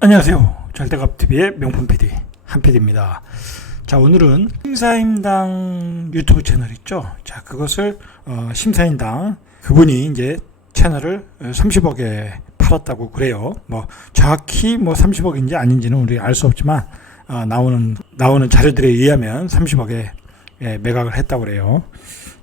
안녕하세요. 절대갑TV의 명품 PD 한PD입니다. 자, 오늘은 심사임당 유튜브 채널 있죠. 자, 그것을 심사임당 그분이 이제 채널을 30억에 팔았다고 그래요. 뭐 정확히 뭐 30억인지 아닌지는 우리 알 수 없지만 나오는 자료들에 의하면 30억에 매각을 했다고 그래요.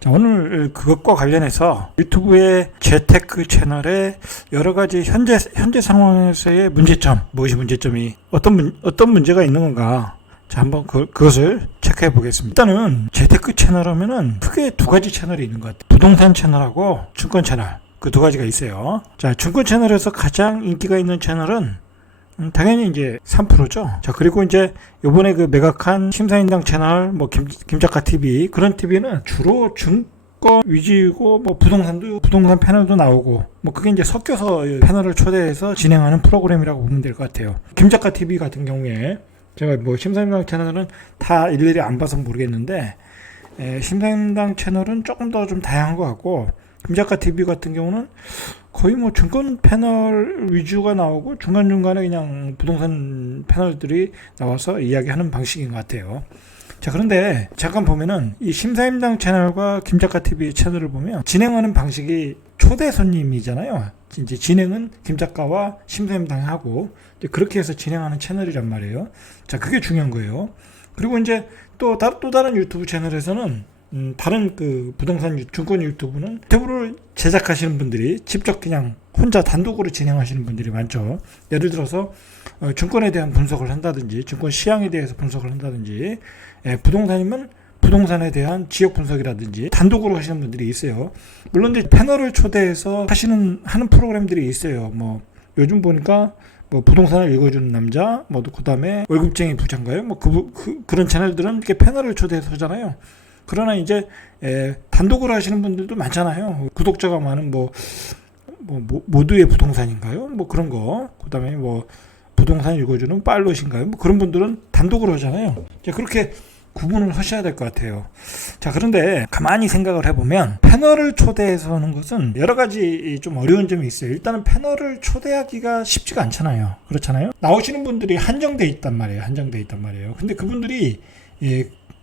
자, 오늘 그것과 관련해서 유튜브의 재테크 채널의 여러 가지 현재 상황에서의 문제점, 무엇이 문제점이 어떤 문제가 있는 건가? 자, 한번 그것을 체크해 보겠습니다. 일단은 재테크 채널 하면은 크게 두 가지 채널이 있는 것 같아요. 부동산 채널하고 증권 채널. 그 두 가지가 있어요. 자, 증권 채널에서 가장 인기가 있는 채널은 당연히 이제 3%죠. 자, 그리고 이제 요번에 그 매각한 심사인당 채널, 뭐 김작가 TV, 그런 TV는 주로 증권 위주이고, 뭐 부동산 패널도 나오고, 뭐 그게 이제 섞여서 패널을 초대해서 진행하는 프로그램이라고 보면 될 것 같아요. 김작가 TV 같은 경우에 제가 뭐 심사인당 채널은 다 일일이 안 봐서 모르겠는데, 심사인당 채널은 조금 더 좀 다양한 것 같고, 김작가 TV 같은 경우는 거의 뭐 증권 패널 위주가 나오고 중간중간에 그냥 부동산 패널들이 나와서 이야기하는 방식인 것 같아요. 자, 그런데 잠깐 보면은 이 심사임당 채널과 김작가 TV 채널을 보면 진행하는 방식이 초대 손님이잖아요. 이제 진행은 김작가와 심사임당이 하고 그렇게 해서 진행하는 채널이란 말이에요. 자, 그게 중요한 거예요. 그리고 이제 또 다른 유튜브 채널에서는 다른 그 부동산 증권 유튜브를 제작하시는 분들이 직접 그냥 혼자 단독으로 진행하시는 분들이 많죠. 예를 들어서 증권에 대한 분석을 한다든지 증권 시황에 대해서 분석을 한다든지 부동산이면 부동산에 대한 지역 분석이라든지 단독으로 하시는 분들이 있어요. 물론 이제 패널을 초대해서 하는 프로그램들이 있어요. 뭐 요즘 보니까 뭐 부동산을 읽어주는 남자, 뭐 그다음에 월급쟁이 부자인가요? 뭐 그런 채널들은 이렇게 패널을 초대해서 하잖아요. 그러나 이제 단독으로 하시는 분들도 많잖아요. 구독자가 많은 모두의 부동산인가요? 뭐 그런 거. 그다음에 뭐 부동산 읽어주는 팔로우신가요? 뭐 그런 분들은 단독으로 하잖아요. 자, 그렇게 구분을 하셔야 될 것 같아요. 자, 그런데 가만히 생각을 해보면 패널을 초대해서 하는 것은 여러 가지 좀 어려운 점이 있어요. 일단은 패널을 초대하기가 쉽지가 않잖아요. 그렇잖아요. 나오시는 분들이 한정돼 있단 말이에요. 근데 그분들이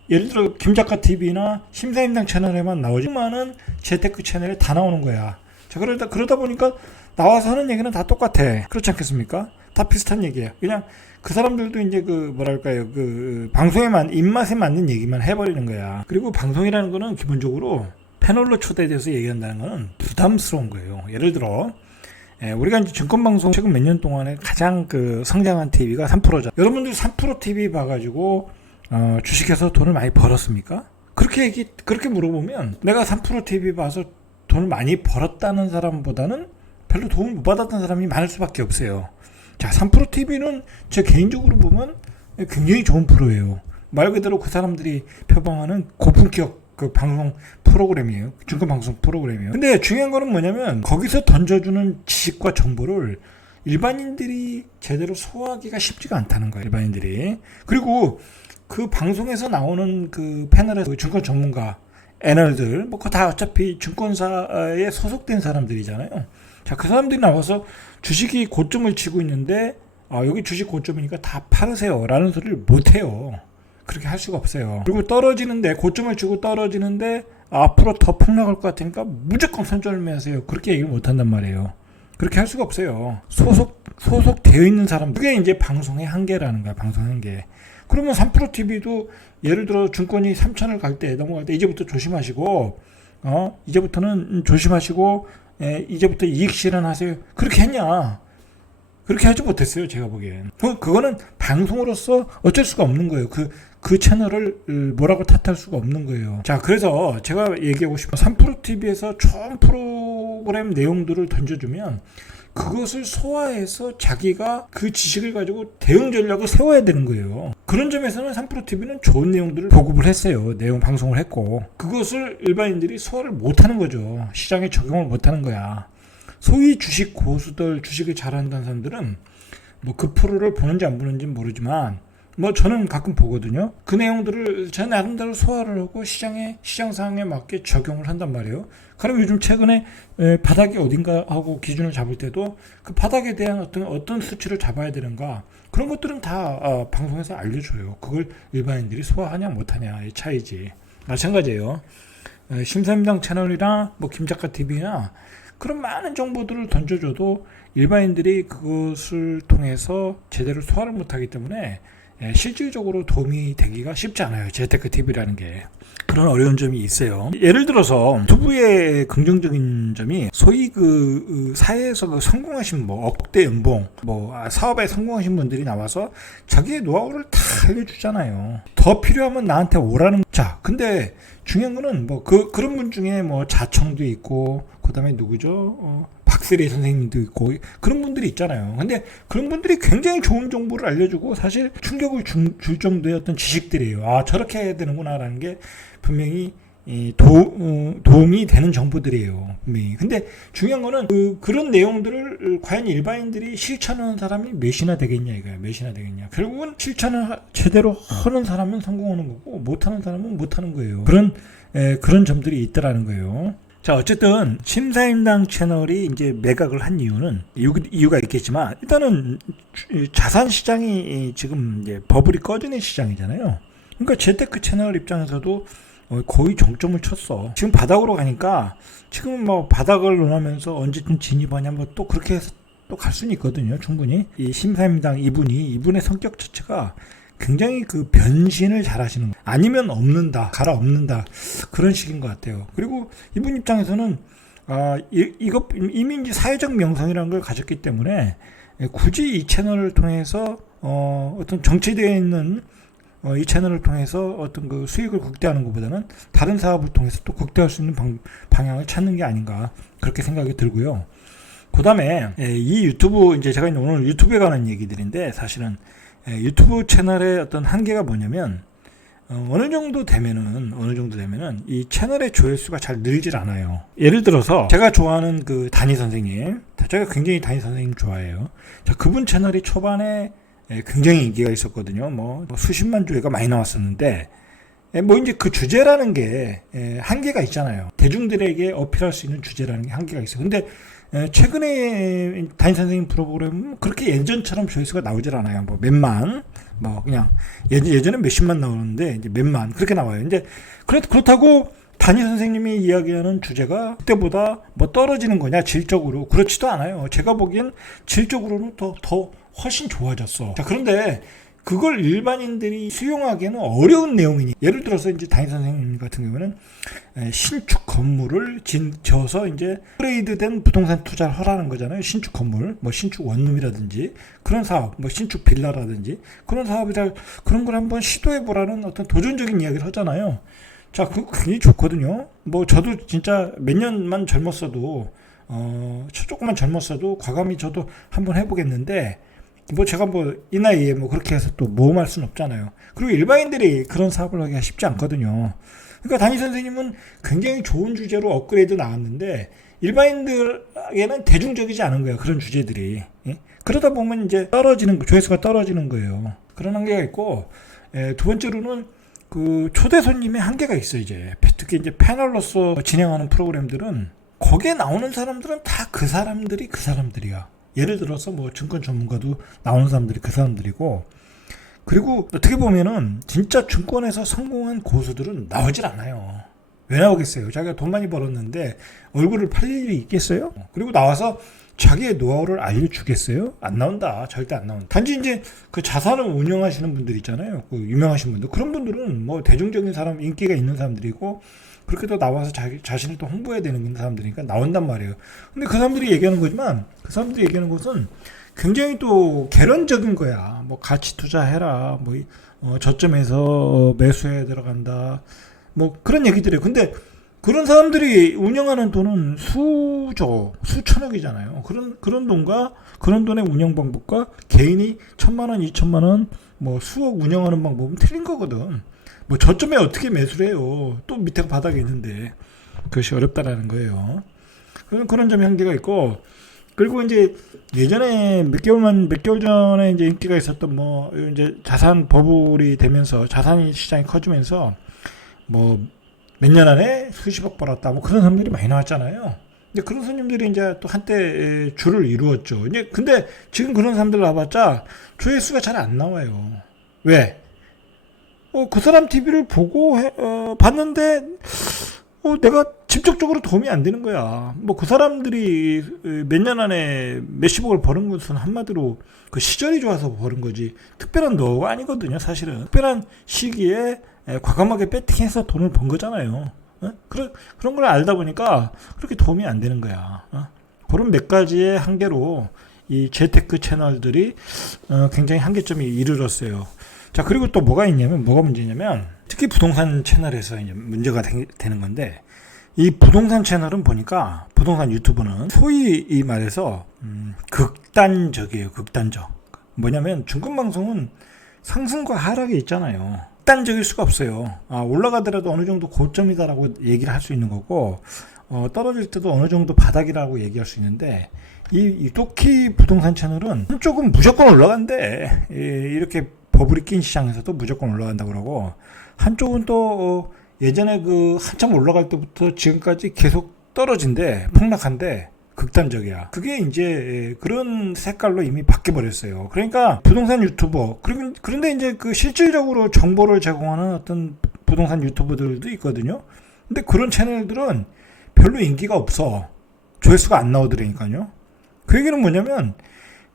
예를 들어 김작가 TV나 심사임당 채널에만 나오지 많은 재테크 채널에 다 나오는 거야. 자, 그러다 보니까 나와서 하는 얘기는 다 똑같아. 그렇지 않겠습니까? 다 비슷한 얘기예요. 그냥 그 사람들도 이제 그 방송에만 입맛에 맞는 얘기만 해버리는 거야. 그리고 방송이라는 거는 기본적으로 패널로 초대돼서 얘기한다는 거는 부담스러운 거예요. 예를 들어 우리가 이제 증권방송 최근 몇 년 동안에 가장 그 성장한 TV가 3%죠. 여러분들 3% TV 봐가지고 주식해서 돈을 많이 벌었습니까? 그렇게 물어보면 내가 3% TV 봐서 돈을 많이 벌었다는 사람보다는 별로 도움을 못 받았던 사람이 많을 수밖에 없어요. 자, 3% TV는 제 개인적으로 보면 굉장히 좋은 프로예요. 말 그대로 그 사람들이 표방하는 고품격 그 방송 프로그램이에요. 증권 방송 프로그램이에요. 근데 중요한 거는 뭐냐면 거기서 던져주는 지식과 정보를 일반인들이 제대로 소화하기가 쉽지가 않다는 거예요. 일반인들이. 그리고 그 방송에서 나오는 그 패널에서 증권 전문가, 애널들, 뭐 그거 다 어차피 증권사에 소속된 사람들이잖아요. 자, 그 사람들이 나와서 주식이 고점을 치고 있는데 여기 주식 고점이니까 다 팔으세요 라는 소리를 못해요. 그렇게 할 수가 없어요. 그리고 고점을 치고 떨어지는데 앞으로 더 폭락할 것 같으니까 무조건 손절을 매하세요. 그렇게 얘기를 못한단 말이에요. 그렇게 할 수가 없어요. 소속되어 있는 사람, 그게 이제 방송의 한계라는 거야. 방송 한계. 그러면 3% TV도 예를 들어 증권이 3천을 넘어갈 때 이제부터 조심하시고, 이제부터는 조심하시고, 이제부터 이익 실현하세요. 그렇게 했냐? 그렇게 하지 못했어요. 제가 보기엔. 그거는 방송으로서 어쩔 수가 없는 거예요. 그 채널을 뭐라고 탓할 수가 없는 거예요. 자, 그래서 제가 얘기하고 싶은 3% TV에서 좋은 프로그램 내용들을 던져주면 그것을 소화해서 자기가 그 지식을 가지고 대응 전략을 세워야 되는 거예요. 그런 점에서는 3% TV는 좋은 내용들을 보급을 했어요. 내용 방송을 했고 그것을 일반인들이 소화를 못하는 거죠. 시장에 적용을 못하는 거야. 소위 주식 고수들, 주식을 잘한다는 사람들은 뭐 그 프로를 보는지 안 보는지 모르지만 뭐 저는 가끔 보거든요. 그 내용들을 제 나름대로 소화를 하고 시장 상황에 맞게 적용을 한단 말이에요. 그럼 요즘 최근에 바닥이 어딘가 하고 기준을 잡을 때도 그 바닥에 대한 어떤 수치를 잡아야 되는가, 그런 것들은 다 방송에서 알려줘요. 그걸 일반인들이 소화하냐 못하냐의 차이지. 마찬가지예요. 심사임당 채널이나 뭐 김작가 TV나 그런 많은 정보들을 던져줘도 일반인들이 그것을 통해서 제대로 소화를 못하기 때문에 실질적으로 도움이 되기가 쉽지 않아요. 재테크 TV라는 게. 그런 어려운 점이 있어요. 예를 들어서 유튜브의 긍정적인 점이 소위 그 사회에서 그 성공하신 뭐 억대 연봉, 뭐 사업에 성공하신 분들이 나와서 자기의 노하우를 다 알려주잖아요. 더 필요하면 나한테 오라는. 자, 근데 중요한 거는 뭐 그런 분 중에 뭐 자청도 있고, 그다음에 누구죠? 박세리 선생님도 있고, 그런 분들이 있잖아요. 근데 그런 분들이 굉장히 좋은 정보를 알려주고 사실 충격을 줄 정도의 어떤 지식들이에요. 아, 저렇게 해야 되는구나라는 게 분명히 도움이 되는 정보들이에요. 분명히. 근데 중요한 거는 그런 내용들을 과연 일반인들이 실천하는 사람이 몇이나 되겠냐 이거야. 몇이나 되겠냐. 결국은 실천을 제대로 하는 사람은 성공하는 거고, 못하는 사람은 못하는 거예요. 그런 점들이 있더라는 거예요. 자, 어쨌든 심사임당 채널이 이제 매각을 한 이유는 이유가 있겠지만, 일단은 자산 시장이 지금 이제 버블이 꺼지는 시장이잖아요. 그러니까 재테크 채널 입장에서도 거의 정점을 쳤어. 지금 바닥으로 가니까 지금 뭐 바닥을 논하면서 언제쯤 진입하냐 뭐 또 그렇게 해서 또 갈 수는 있거든요. 충분히. 이 심사임당 이분의 성격 자체가 굉장히 그 변신을 잘 하시는 거예요. 아니면 갈아엎는다 그런 식인 것 같아요. 그리고 이분 입장에서는 이거 이미 이제 사회적 명성이라는 걸 가졌기 때문에 굳이 이 채널을 통해서 어떤 정체되어 있는 이 채널을 통해서 어떤 그 수익을 극대화하는 것보다는 다른 사업을 통해서 또 극대화할 수 있는 방향을 찾는 게 아닌가, 그렇게 생각이 들고요. 그 다음에 이 유튜브, 이제 제가 오늘 유튜브에 관한 얘기들인데, 사실은 유튜브 채널의 어떤 한계가 뭐냐면 어느 정도 되면은 이 채널의 조회수가 잘 늘질 않아요. 예를 들어서 제가 좋아하는 그 다니 선생님, 제가 굉장히 다니 선생님 좋아해요. 자, 그분 채널이 초반에 굉장히 인기가 있었거든요. 뭐 수십만 조회가 많이 나왔었는데, 뭐 이제 그 주제라는 게 한계가 있잖아요. 대중들에게 어필할 수 있는 주제라는 게 한계가 있어요. 근데 최근에 담임 선생님 프로그램은 그렇게 예전처럼 조회수가 나오질 않아요. 뭐 몇만, 뭐 그냥 예전에 몇십만 나오는데 이제 몇만 그렇게 나와요. 이제 그렇다고 담임 선생님이 이야기하는 주제가 그때보다 뭐 떨어지는 거냐, 질적으로 그렇지도 않아요. 제가 보기엔 질적으로는 더 훨씬 좋아졌어. 자, 그런데 그걸 일반인들이 수용하기에는 어려운 내용이니, 예를 들어서 이제 담임 선생님 같은 경우는 신축 건물을 지어서 이제 업그레이드된 부동산 투자를 하라는 거잖아요. 신축 건물, 뭐 신축 원룸이라든지 그런 사업, 뭐 신축 빌라라든지 그런 사업이라, 그런 걸 한번 시도해 보라는 어떤 도전적인 이야기를 하잖아요. 자, 그거 굉장히 좋거든요. 뭐 저도 진짜 몇 년만 젊었어도 조금만 젊었어도 과감히 저도 한번 해보겠는데, 뭐 제가 뭐 이 나이에 뭐 그렇게 해서 또 모험할 수는 없잖아요. 그리고 일반인들이 그런 사업을 하기가 쉽지 않거든요. 그러니까 담임 선생님은 굉장히 좋은 주제로 업그레이드 나왔는데 일반인들에게는 대중적이지 않은 거예요. 그런 주제들이. 예? 그러다 보면 이제 조회수가 떨어지는 거예요. 그런 한계가 있고, 두 번째로는 그 초대 손님의 한계가 있어요. 이제 특히 이제 패널로서 진행하는 프로그램들은 거기에 나오는 사람들은 다 그 사람들이야. 예를 들어서 뭐 증권 전문가도 나오는 사람들이 그 사람들이고, 그리고 어떻게 보면은 진짜 증권에서 성공한 고수들은 나오질 않아요. 왜 나오겠어요? 자기가 돈 많이 벌었는데 얼굴을 팔릴 일이 있겠어요? 그리고 나와서 자기의 노하우를 알려주겠어요? 안 나온다. 절대 안 나온다. 단지 이제 그 자산을 운영하시는 분들 있잖아요. 그 유명하신 분들. 그런 분들은 뭐 대중적인 사람, 인기가 있는 사람들이고, 그렇게 또 나와서 자신을 또 홍보해야 되는 사람들이니까 나온단 말이에요. 근데 그 사람들이 얘기하는 거지만, 그 사람들이 얘기하는 것은 굉장히 또 개론적인 거야. 뭐 가치 투자해라. 뭐 저점에서 매수해 들어간다. 뭐 그런 얘기들이에요. 근데 그런 사람들이 운영하는 돈은 수천억이잖아요. 그런 돈과 그런 돈의 운영 방법과 개인이 1,000만 원, 2,000만 원, 뭐 수억 운영하는 방법은 틀린 거거든. 뭐 저점에 어떻게 매수를 해요? 또 밑에 바닥에 있는데. 그것이 어렵다라는 거예요. 그런 점이 한계가 있고, 그리고 이제 예전에 몇 개월 전에 이제 인기가 있었던 뭐 이제 자산 버블이 되면서 자산 시장이 커지면서 뭐 몇 년 안에 수십억 벌었다 뭐 그런 사람들이 많이 나왔잖아요. 근데 그런 손님들이 이제 또 한때 줄을 이루었죠. 이제 근데 지금 그런 사람들 나와봤자 조회수가 잘 안 나와요. 왜? 그 사람 TV를 보고 봤는데 내가 직접적으로 도움이 안 되는 거야. 뭐 그 사람들이 몇 년 안에 몇십억을 버는 것은 한마디로 그 시절이 좋아서 버는 거지 특별한 노하우가 아니거든요. 사실은 특별한 시기에 과감하게 배팅해서 돈을 번 거잖아요. 그런 걸 알다 보니까 그렇게 도움이 안 되는 거야. 그런 몇 가지의 한계로 이 재테크 채널들이 굉장히 한계점이 이르렀어요. 자, 그리고 또 뭐가 문제냐면 특히 부동산 채널에서 이제 문제가 되는 건데, 이 부동산 채널은 보니까 부동산 유튜브는 소위 이 말해서 극단적이에요. 극단적. 뭐냐면 중국 방송은 상승과 하락이 있잖아요. 극단적일 수가 없어요. 올라가더라도 어느 정도 고점이다라고 얘기를 할 수 있는 거고, 떨어질 때도 어느 정도 바닥이라고 얘기할 수 있는데, 이 토끼 부동산 채널은 한쪽은 무조건 올라간대. 이렇게 버블이 낀 시장에서도 무조건 올라간다고 그러고, 한쪽은 또 예전에 그 한참 올라갈 때부터 지금까지 계속 떨어진대, 폭락한대. 극단적이야. 그게 이제 그런 색깔로 이미 바뀌어 버렸어요. 그러니까 부동산 유튜버, 그런데 이제 그 실질적으로 정보를 제공하는 어떤 부동산 유튜버들도 있거든요. 근데 그런 채널들은 별로 인기가 없어. 조회수가 안 나오더라니까요. 그 얘기는 뭐냐면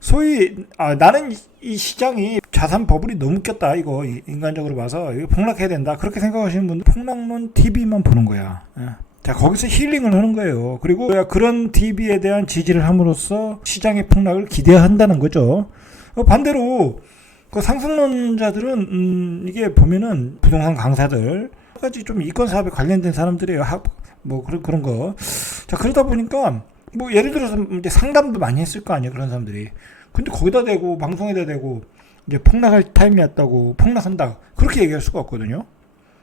소위 나는 이 시장이 자산 버블이 너무 꼈다, 이거 인간적으로 봐서 이거 폭락해야 된다, 그렇게 생각하시는 분들 폭락론 TV만 보는 거야. 자, 거기서 힐링을 하는 거예요. 그리고 그런 TV에 대한 지지를 함으로써 시장의 폭락을 기대한다는 거죠. 반대로 그 상승론자들은 이게 보면은 부동산 강사들 까지 좀 이권 사업에 관련된 사람들이에요. 뭐 그런 거. 자, 그러다 보니까 뭐 예를 들어서 이제 상담도 많이 했을 거 아니에요, 그런 사람들이. 근데 거기다 대고 방송에다 대고 이제 폭락할 타임이 왔다고, 폭락한다, 그렇게 얘기할 수가 없거든요.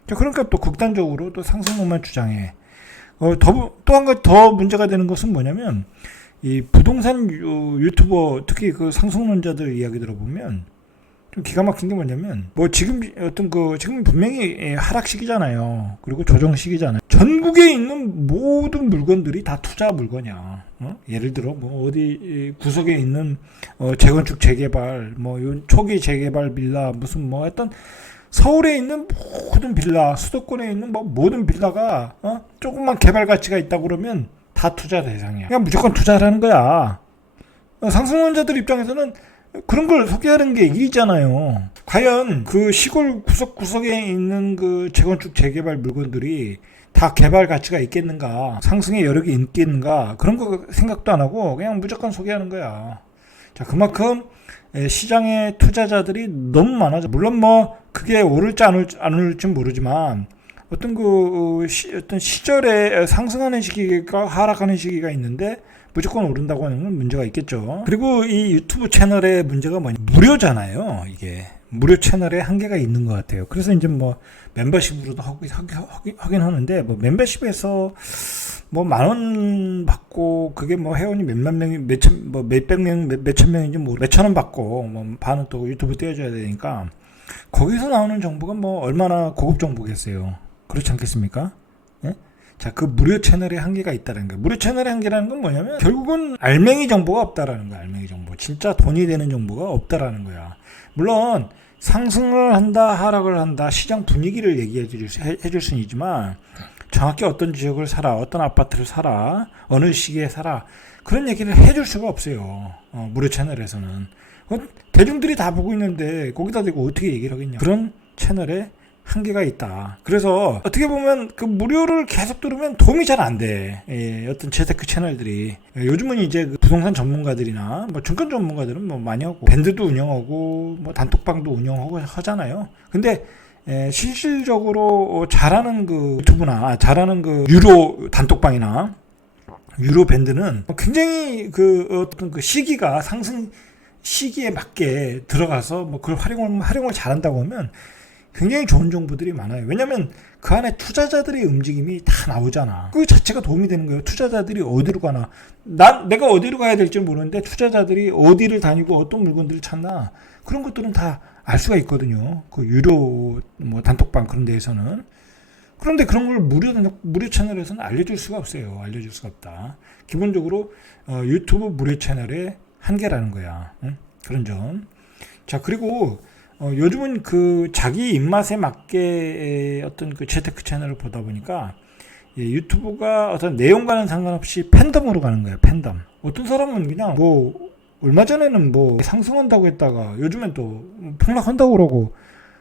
자, 그러니까 또 극단적으로 또 상승론만 주장해. 또 한 가지 더 문제가 되는 것은 뭐냐면, 이 부동산 유튜버, 특히 그 상승론자들 이야기 들어보면 좀 기가 막힌 게 뭐냐면, 뭐 지금 지금 분명히 하락 시기잖아요. 그리고 조정 시기잖아요. 전국에 있는 모든 물건들이 다 투자 물건이야. 예를 들어 뭐 어디 구석에 있는 재건축 재개발, 뭐 초기 재개발 빌라, 무슨 뭐 했던 서울에 있는 모든 빌라, 수도권에 있는 뭐 모든 빌라가 조금만 개발 가치가 있다고 그러면 다 투자 대상이야. 그냥 무조건 투자를 하는 거야. 상승론자들 입장에서는 그런 걸 소개하는 게 일이잖아요. 과연 그 시골 구석구석에 있는 그 재건축 재개발 물건들이 다 개발 가치가 있겠는가, 상승의 여력이 있겠는가, 그런 거 생각도 안 하고 그냥 무조건 소개하는 거야. 자, 그만큼 시장의 투자자들이 너무 많아져. 물론 뭐 그게 오를지 안 오를지 모르지만 어떤 시절에 상승하는 시기가 하락하는 시기가 있는데 무조건 오른다고 하는 문제가 있겠죠. 그리고 이 유튜브 채널의 문제가 뭐냐, 무료잖아요. 이게 무료 채널에 한계가 있는 것 같아요. 그래서 이제 뭐 멤버십으로도 하긴 하는데, 뭐 멤버십에서 뭐 10,000원 받고 그게 뭐 회원이 몇만 명이 몇백 명 몇천 명인지 뭐 몇천 원 받고 뭐 반은 또 유튜브 떼어줘야 되니까 거기서 나오는 정보가 뭐 얼마나 고급 정보겠어요. 그렇지 않겠습니까? 예? 자, 그 무료 채널의 한계가 있다는 거예요. 무료 채널의 한계라는 건 뭐냐면 결국은 알맹이 정보가 없다라는 거야. 알맹이 정보. 진짜 돈이 되는 정보가 없다라는 거야. 물론 상승을 한다, 하락을 한다, 시장 분위기를 얘기해 줄 수는 있지만 정확히 어떤 지역을 사라, 어떤 아파트를 사라, 어느 시기에 사라, 그런 얘기를 해줄 수가 없어요. 무료 채널에서는. 대중들이 다 보고 있는데 거기다 대고 어떻게 얘기를 하겠냐. 그런 채널에 한계가 있다. 그래서 어떻게 보면 그 무료를 계속 들으면 도움이 잘 안 돼. 어떤 재테크 채널들이. 요즘은 이제 그 부동산 전문가들이나 뭐 증권 전문가들은 뭐 많이 하고 밴드도 운영하고 뭐 단톡방도 운영하고 하잖아요. 근데 실질적으로 잘하는 그 유튜브나 잘하는 그 유료 단톡방이나 유료 밴드는 굉장히 그 어떤 그 시기가 상승 시기에 맞게 들어가서 뭐 그걸 활용을 잘한다고 하면 굉장히 좋은 정보들이 많아요. 왜냐면 그 안에 투자자들의 움직임이 다 나오잖아. 그 자체가 도움이 되는 거예요. 투자자들이 어디로 가나. 내가 어디로 가야 될지 모르는데 투자자들이 어디를 다니고 어떤 물건들을 찾나. 그런 것들은 다 알 수가 있거든요. 그 유료 뭐 단톡방 그런 데에서는. 그런데 그런 걸 무료 채널에서는 알려줄 수가 없어요. 알려줄 수가 없다. 기본적으로 유튜브 무료 채널의 한계라는 거야. 응? 그런 점. 자, 그리고 요즘은 그 자기 입맛에 맞게 어떤 그 재테크 채널을 보다 보니까 유튜브가 어떤 내용과는 상관없이 팬덤으로 가는 거예요. 팬덤. 어떤 사람은 그냥 뭐 얼마 전에는 뭐 상승한다고 했다가 요즘엔 또 폭락한다고 그러고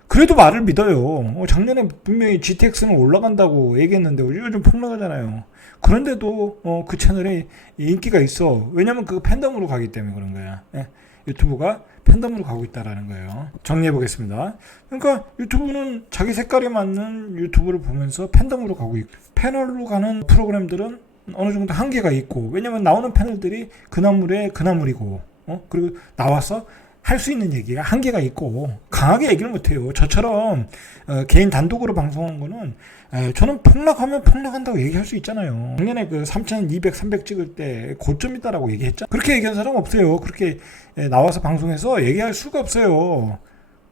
그래도 말을 믿어요. 작년에 분명히 GTX는 올라간다고 얘기했는데 요즘 폭락하잖아요. 그런데도 그 채널에 인기가 있어. 왜냐면 그 팬덤으로 가기 때문에 그런 거야. 예. 유튜브가 팬덤으로 가고 있다라는 거예요. 정리해 보겠습니다. 그러니까 유튜브는 자기 색깔에 맞는 유튜브를 보면서 팬덤으로 가고 있고, 패널로 가는 프로그램들은 어느 정도 한계가 있고, 왜냐면 나오는 패널들이 그나물에 그나물이고, 그리고 나와서 할 수 있는 얘기가 한계가 있고 강하게 얘기를 못해요. 저처럼 개인 단독으로 방송한 거는 저는 폭락하면 폭락한다고 얘기할 수 있잖아요. 작년에 그 3,200, 300 찍을 때 고점이다라고 얘기했죠. 그렇게 얘기한 사람 없어요. 그렇게 나와서 방송해서 얘기할 수가 없어요.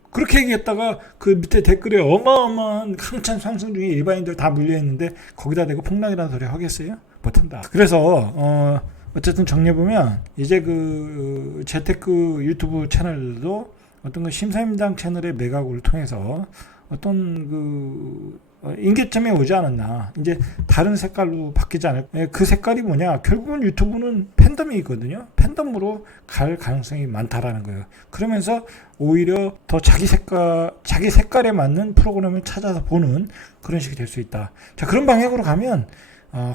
그렇게 얘기했다가 그 밑에 댓글에 어마어마한 강찬 상승 중에 일반인들 다 물려있는데 거기다 대고 폭락이라는 소리 하겠어요? 못한다. 그래서 어쨌든 정리해보면 이제 그 재테크 유튜브 채널도 어떤 그 심사임당 채널의 매각을 통해서 어떤 그 임계점에 오지 않았나. 이제 다른 색깔로 바뀌지 않을까. 그 색깔이 뭐냐. 결국은 유튜브는 팬덤이 있거든요. 팬덤으로 갈 가능성이 많다라는 거예요. 그러면서 오히려 더 자기 색깔에 맞는 프로그램을 찾아서 보는 그런 식이 될 수 있다. 자, 그런 방향으로 가면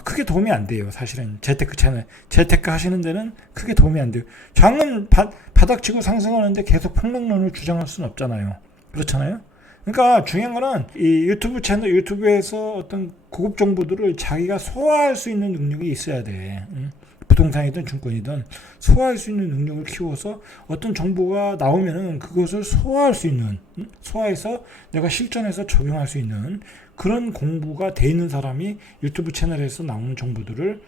크게 도움이 안 돼요. 사실은 재테크 채널, 재테크 하시는 데는 크게 도움이 안 돼요. 장은 바닥치고 상승하는데 계속 폭락론을 주장할 수는 없잖아요. 그렇잖아요. 그러니까 중요한 거는 이 유튜브 채널, 유튜브에서 어떤 고급 정보들을 자기가 소화할 수 있는 능력이 있어야 돼. 부동산이든 증권이든 소화할 수 있는 능력을 키워서 어떤 정보가 나오면은 그것을 소화할 수 있는, 소화해서 내가 실전에서 적용할 수 있는 그런 공부가 돼 있는 사람이 유튜브 채널에서 나오는 정보들을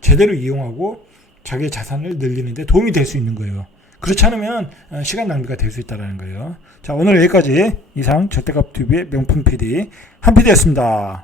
제대로 이용하고 자기의 자산을 늘리는 데 도움이 될 수 있는 거예요. 그렇지 않으면 시간 낭비가 될 수 있다는 거예요. 자, 오늘 여기까지 이상 재테크TV의 명품 PD 한 PD였습니다.